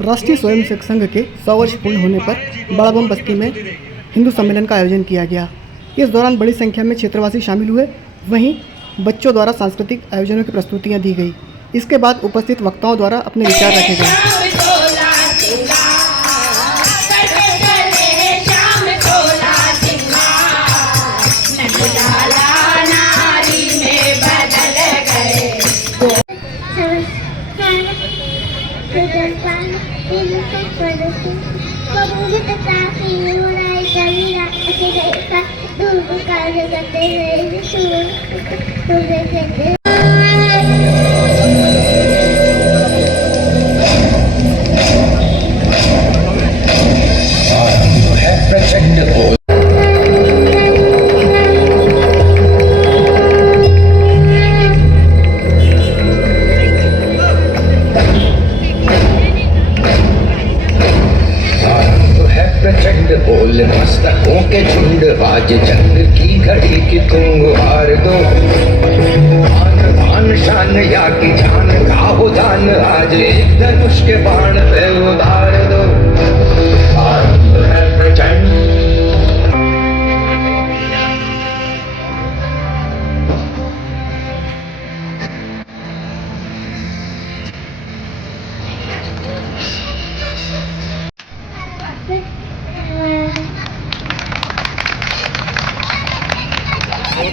राष्ट्रीय स्वयंसेवक संघ के 100 वर्ष पूर्ण होने पर बड़ा बम बस्ती में हिंदू सम्मेलन का आयोजन किया गया। इस दौरान बड़ी संख्या में क्षेत्रवासी शामिल हुए। वहीं बच्चों द्वारा सांस्कृतिक आयोजनों की प्रस्तुतियां दी गई। इसके बाद उपस्थित वक्ताओं द्वारा अपने विचार रखे गए। बोल मस्तकों के झुंड आज जंग की घड़ी की तुम हार दो। आन शान या की जान का हो दान आज एक धनुष के बाण पे उतार दो। आरंभ है प्रचंड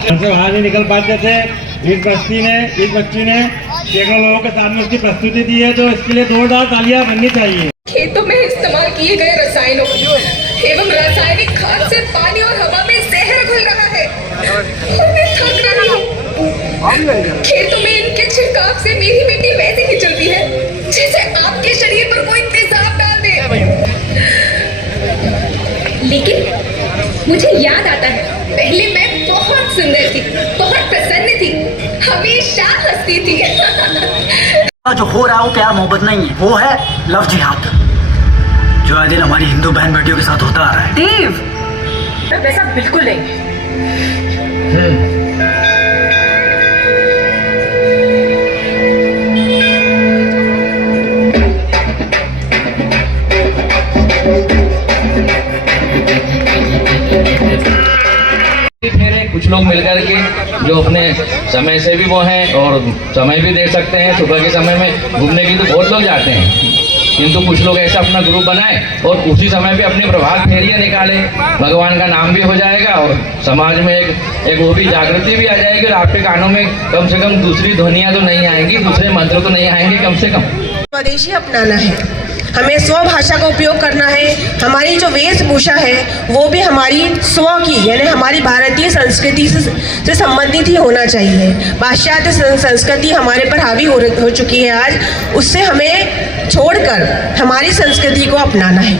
हमसे बाहर नहीं निकल पाते थे। इस बच्ची ने सैकड़ों लोगों के सामने उसकी प्रस्तुति दी है, तो इसके लिए जोरदार तालियां बननी चाहिए। खेतों में इस्तेमाल किए गए रसायनों एवं रासायनिक खाद से पानी और हवा में जहर घुल रहा है और मैं थक रही हूँ। खेतों में इनके छिड़काव से मेरी मिट्टी वैसे ही चलती है जैसे आपके शरीर पर कोई तेजाब डाल दे। लेकिन मुझे याद आता है, पहले मैं बहुत सुंदर थी, बहुत प्रसन्न थी, हमेशा हंसती थी। जो हो रहा है वो प्यार मोहब्बत नहीं है, वो है लव जिहाद, जो आए दिन हमारी हिंदू बहन बेटियों के साथ होता आ रहा है। देव, वैसा बिल्कुल नहीं। कुछ लोग मिलकर के जो अपने समय से भी वो हैं और समय भी दे सकते हैं। सुबह के समय में घूमने की तो बहुत लोग जाते हैं, किंतु कुछ लोग ऐसा अपना ग्रुप बनाए और उसी समय पे अपनी प्रभात फेरियाँ निकालें। भगवान का नाम भी हो जाएगा और समाज में एक वो भी जागृति भी आ जाएगी और आपके कानों में कम से कम दूसरी ध्वनियाँ तो नहीं आएंगी, दूसरे मंत्र तो नहीं आएंगे। कम से कम स्वदेशी अपनाना है, हमें स्व भाषा का उपयोग करना है। हमारी जो वेशभूषा है वो भी हमारी स्व की यानी हमारी भारतीय संस्कृति से संबंधित ही होना चाहिए। पाश्चात्य संस्कृति हमारे पर हावी हो चुकी है आज, उससे हमें छोड़कर हमारी संस्कृति को अपनाना है।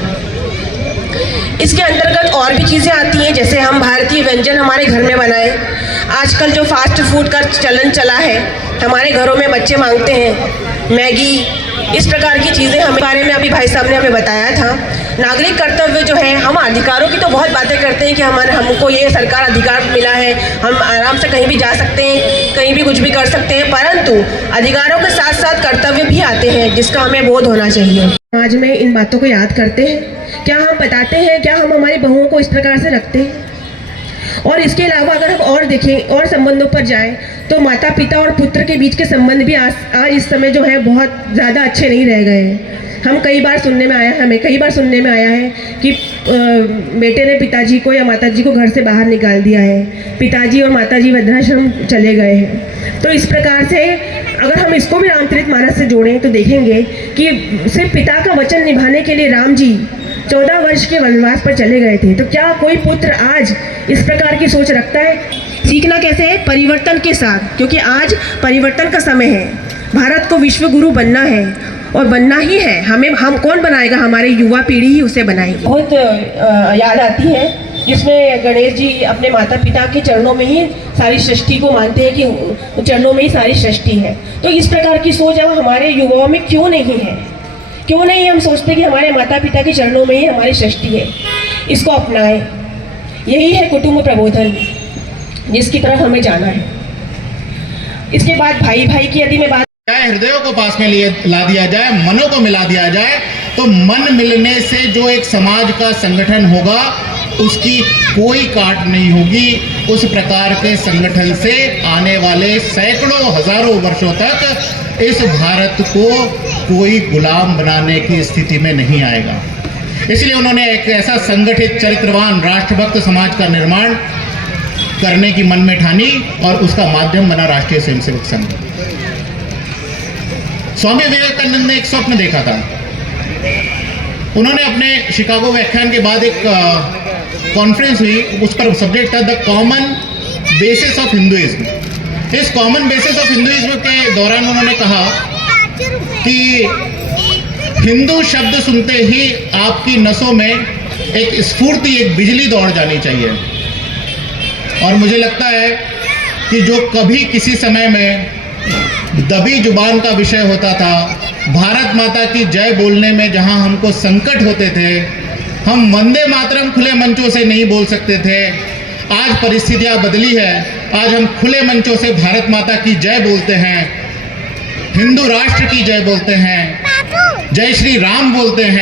इसके अंतर्गत और भी चीज़ें आती हैं, जैसे हम भारतीय व्यंजन हमारे घर में बनाएं। आजकल जो फास्ट फूड का चलन चला है, हमारे घरों में बच्चे मांगते हैं मैगी, इस प्रकार की चीज़ें हमें बारे में अभी भाई साहब ने हमें बताया था। नागरिक कर्तव्य जो है, हम अधिकारों की तो बहुत बातें करते हैं कि हमको ये सरकार अधिकार मिला है, हम आराम से कहीं भी जा सकते हैं, कहीं भी कुछ भी कर सकते हैं, परंतु अधिकारों के साथ साथ कर्तव्य भी आते हैं जिसका हमें बोध होना चाहिए। समाज में इन बातों को याद करते हैं, क्या हम बताते हैं, क्या हम हमारी बहुओं को इस प्रकार से रखते हैं? और इसके अलावा अगर हम और देखें और संबंधों पर जाएं तो माता पिता और पुत्र के बीच के संबंध भी आज इस समय जो है बहुत ज़्यादा अच्छे नहीं रह गए हैं। हमें कई बार सुनने में आया है कि बेटे ने पिताजी को या माताजी को घर से बाहर निकाल दिया है, पिताजी और माताजी वृद्धाश्रम चले गए हैं। तो इस प्रकार से अगर हम इसको भी रामचरित मानस से जोड़ें तो देखेंगे कि सिर्फ पिता का वचन निभाने के लिए राम जी 14 वर्ष के वनवास पर चले गए थे। तो क्या कोई पुत्र आज इस प्रकार की सोच रखता है? सीखना कैसे है? परिवर्तन के साथ, क्योंकि आज परिवर्तन का समय है। भारत को विश्व गुरु बनना है और बनना ही है। हम कौन बनाएगा? हमारे युवा पीढ़ी ही उसे बनाएगी। बहुत याद आती है जिसमें गणेश जी अपने माता पिता के चरणों में ही सारी सृष्टि को मानते हैं कि चरणों में ही सारी सृष्टि है। तो इस प्रकार की सोच अब हमारे युवाओं में क्यों नहीं है? क्यों नहीं हम सोचते कि हमारे माता पिता के चरणों में ही हमारी सृष्टि है? इसको अपनाएं। यही है कुटुंब प्रबोधन, जिसकी तरफ हमें जाना है। इसके बाद भाई भाई की यदि मैं बात, हृदयों को पास में ला दिया जाए, मनों को मिला दिया जाए तो मन मिलने से जो एक समाज का संगठन होगा उसकी कोई काट नहीं होगी। उस प्रकार के संगठन से आने वाले सैकड़ों हजारों वर्षों तक इस भारत को कोई गुलाम बनाने की स्थिति में नहीं आएगा। इसलिए उन्होंने एक ऐसा संगठित, चरित्रवान, राष्ट्रभक्त समाज का निर्माण करने की मन में ठानी और उसका माध्यम बना राष्ट्रीय स्वयंसेवक संघ। स्वामी विवेकानंद ने एक स्वप्न देखा था। उन्होंने अपने शिकागो व्याख्यान के बाद एक कॉन्फ्रेंस हुई, उस पर सब्जेक्ट था the common basis of Hinduism. इस कॉमन बेसिस ऑफ हिंदुइज्म के दौरान उन्होंने कहा कि हिंदू शब्द सुनते ही आपकी नसों में एक स्फूर्ति, एक बिजली दौड़ जानी चाहिए। और मुझे लगता है कि जो कभी किसी समय में दबी जुबान का विषय होता था, भारत माता की जय बोलने में जहां हमको संकट होते थे, हम वंदे मातरम खुले मंचों से नहीं बोल सकते थे। आज परिस्थितियां बदली है, आज हम खुले मंचों से भारत माता की जय बोलते हैं, हिंदू राष्ट्र की जय बोलते हैं, जय श्री राम बोलते हैं।